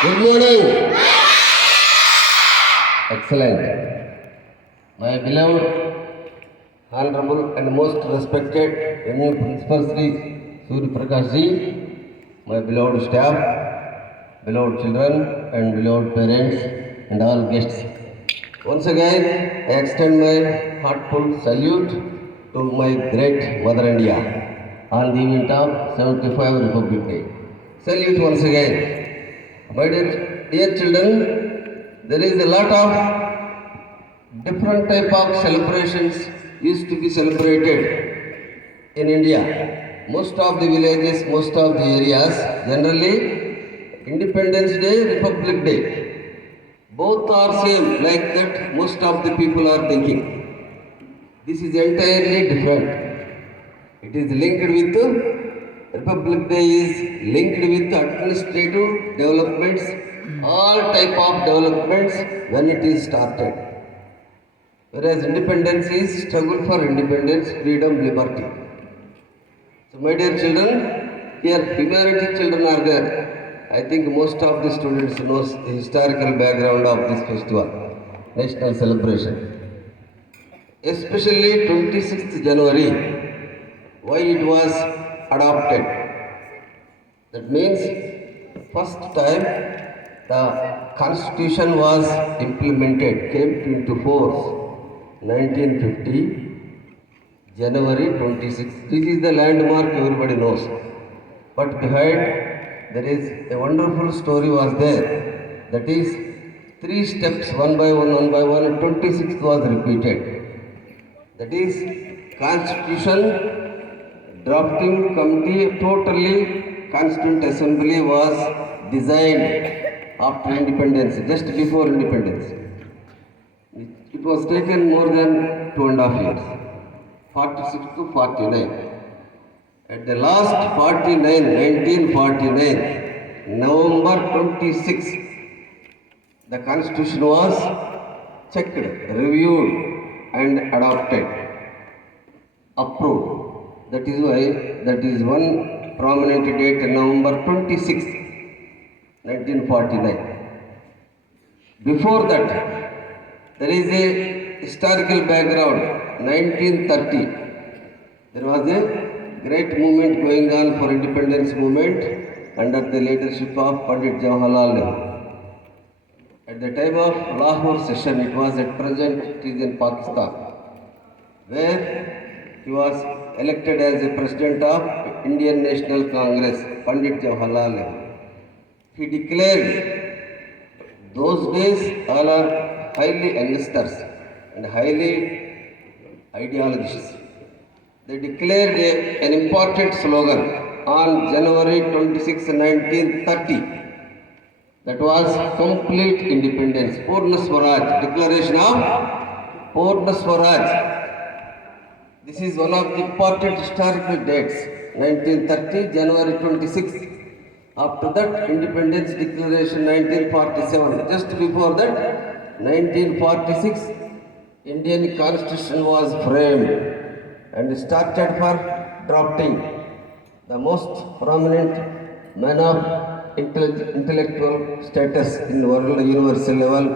Good morning. Excellent. My beloved, honorable and most respected MU Principal Sri Surya Prakash Ji, my beloved staff, beloved children and beloved parents and all guests. Once again, I extend my heartfelt salute to my great Mother India on the event of 75 Republic Day. Salute once again. My dear children, there is a lot of different type of celebrations used to be celebrated in India. Most of the villages, most of the areas, generally Independence Day, Republic Day. Both are same, like that most of the people are thinking. This is entirely different. It is linked with Republic Day is linked with administrative developments, all type of developments when it is started. Whereas independence is struggle for independence, freedom, liberty. So my dear children, here humanity children are there. I think most of the students knows the historical background of this festival, national celebration. Especially 26th January, why it was adopted. That means first time the constitution was implemented, came into force 1950, January 26th. This is the landmark everybody knows. But behind there is a wonderful story was there. That is 3 steps, one by one, 26th was repeated. That is constitution drafting committee, totally constituent assembly was designed after independence, just before independence. It was taken more than 2.5 years, 46 to 49. At the last 1949, November 26, the constitution was checked, reviewed and adopted, approved. That is why that is one prominent date, November 26, 1949. Before that, there is a historical background, 1930. There was a great movement going on for independence movement under the leadership of Pandit Jawaharlal Nehru. At the time of Lahore session, it was at present, it is in Pakistan, where he was elected as the president of Indian National Congress, Pandit Jawaharlal Nehru. He declared, those days all are highly youngsters and highly ideologists. They declared an important slogan on January 26, 1930. That was complete independence, Purna Swaraj, declaration of Purna Swaraj. This is one of the important historical dates, 1930, January 26th. After that, Independence Declaration 1947. Just before that, 1946, Indian Constitution was framed and started for drafting. The most prominent man of intellectual status in world universal level,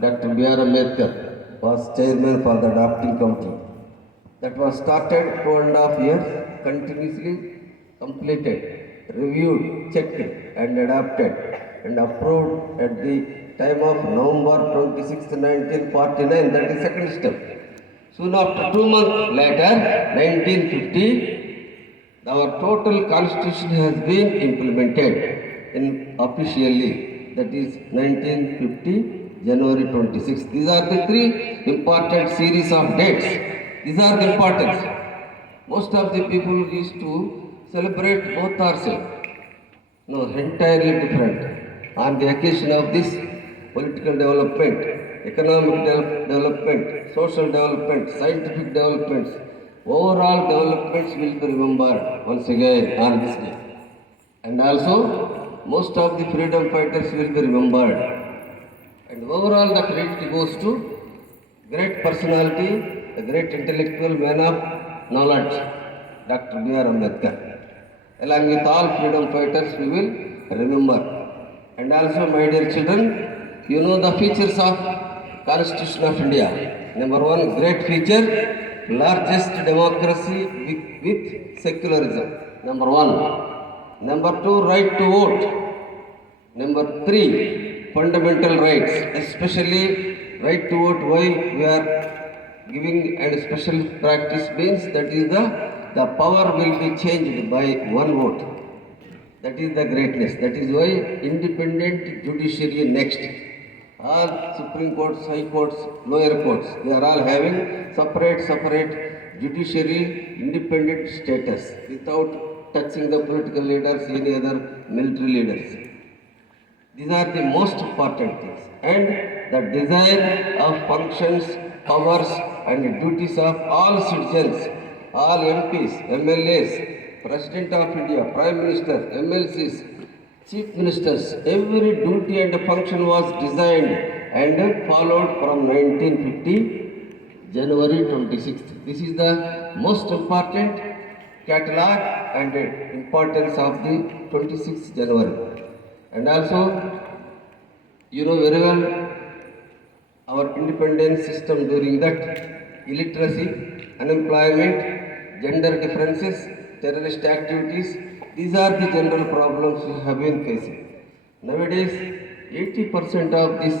Dr. B.R. Ambedkar, was chairman for the drafting committee. That was started 2.5 years, continuously completed, reviewed, checked and adopted and approved at the time of November 26, 1949. That is second step. Soon after 2 months later, 1950, our total constitution has been implemented officially. That is 1950, January 26. These are the 3 important series of dates. These are the importance. Most of the people used to celebrate both are same. No, entirely different. On the occasion of this political development, economic development, social development, scientific developments, overall developments will be remembered once again on this day. And also, most of the freedom fighters will be remembered. And overall, the credit goes to great personality, a great intellectual man of knowledge, Dr. B.R. Ambedkar. Along with all freedom fighters, we will remember. And also, my dear children, you know the features of Constitution of India. Number one, great feature, largest democracy with secularism. Number one. Number two, right to vote. Number three, fundamental rights, especially right to vote. Why we are giving and special practice means that is the power will be changed by one vote. That is the greatness. That is why independent judiciary next. All Supreme Courts, High Courts, lower courts, they are all having separate judiciary independent status without touching the political leaders, any other military leaders. These are the most important things. And the desire of functions, powers and duties of all citizens, all MPs, MLAs, President of India, Prime Minister, MLCs, Chief Ministers, every duty and function was designed and followed from 1950 January 26th. This is the most important catalog and importance of the 26th January. And also, you know very well, our independence system during that, illiteracy, unemployment, gender differences, terrorist activities, these are the general problems we have been facing. Nowadays, 80% of this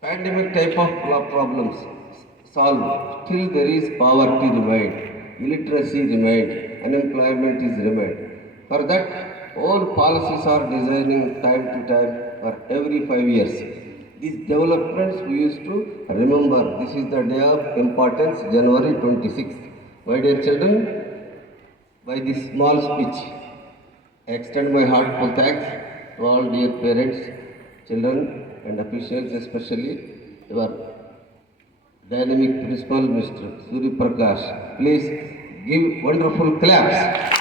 pandemic type of problems solved. Still there is poverty remained, illiteracy remained, unemployment is remained. For that, all policies are designing time to time for every 5 years. These developments we used to remember. This is the day of importance, January 26th. My dear children, by this small speech, I extend my heartfelt thanks to all dear parents, children and officials, especially your dynamic principal, Mr. Suri Prakash. Please give wonderful claps.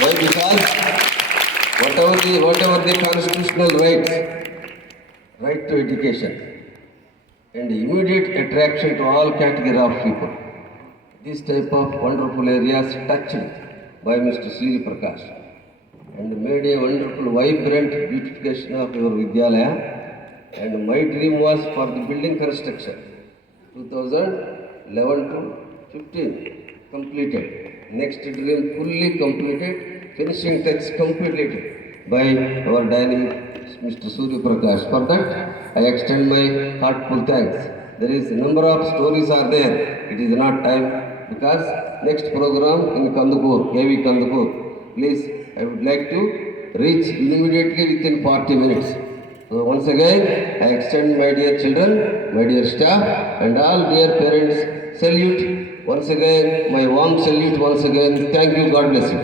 Why? Because whatever the constitutional rights, right to education, and immediate attraction to all category of people. This type of wonderful areas touched by Mr. Sri Prakash and made a wonderful, vibrant beautification of your Vidyalaya. And my dream was for the building construction, 2011 to 15 completed. Next dream fully completed, finishing touch completed by our dynamic Mr. Surya Prakash. For that, I extend my heartful thanks. There is a number of stories are there. It is not time because next program in Kandapur, KV Kandapur. Please, I would like to reach immediately within 40 minutes. So once again, I extend my dear children, my dear staff, and all dear parents salute. Once again, my warm salute once again. Thank you. God bless you.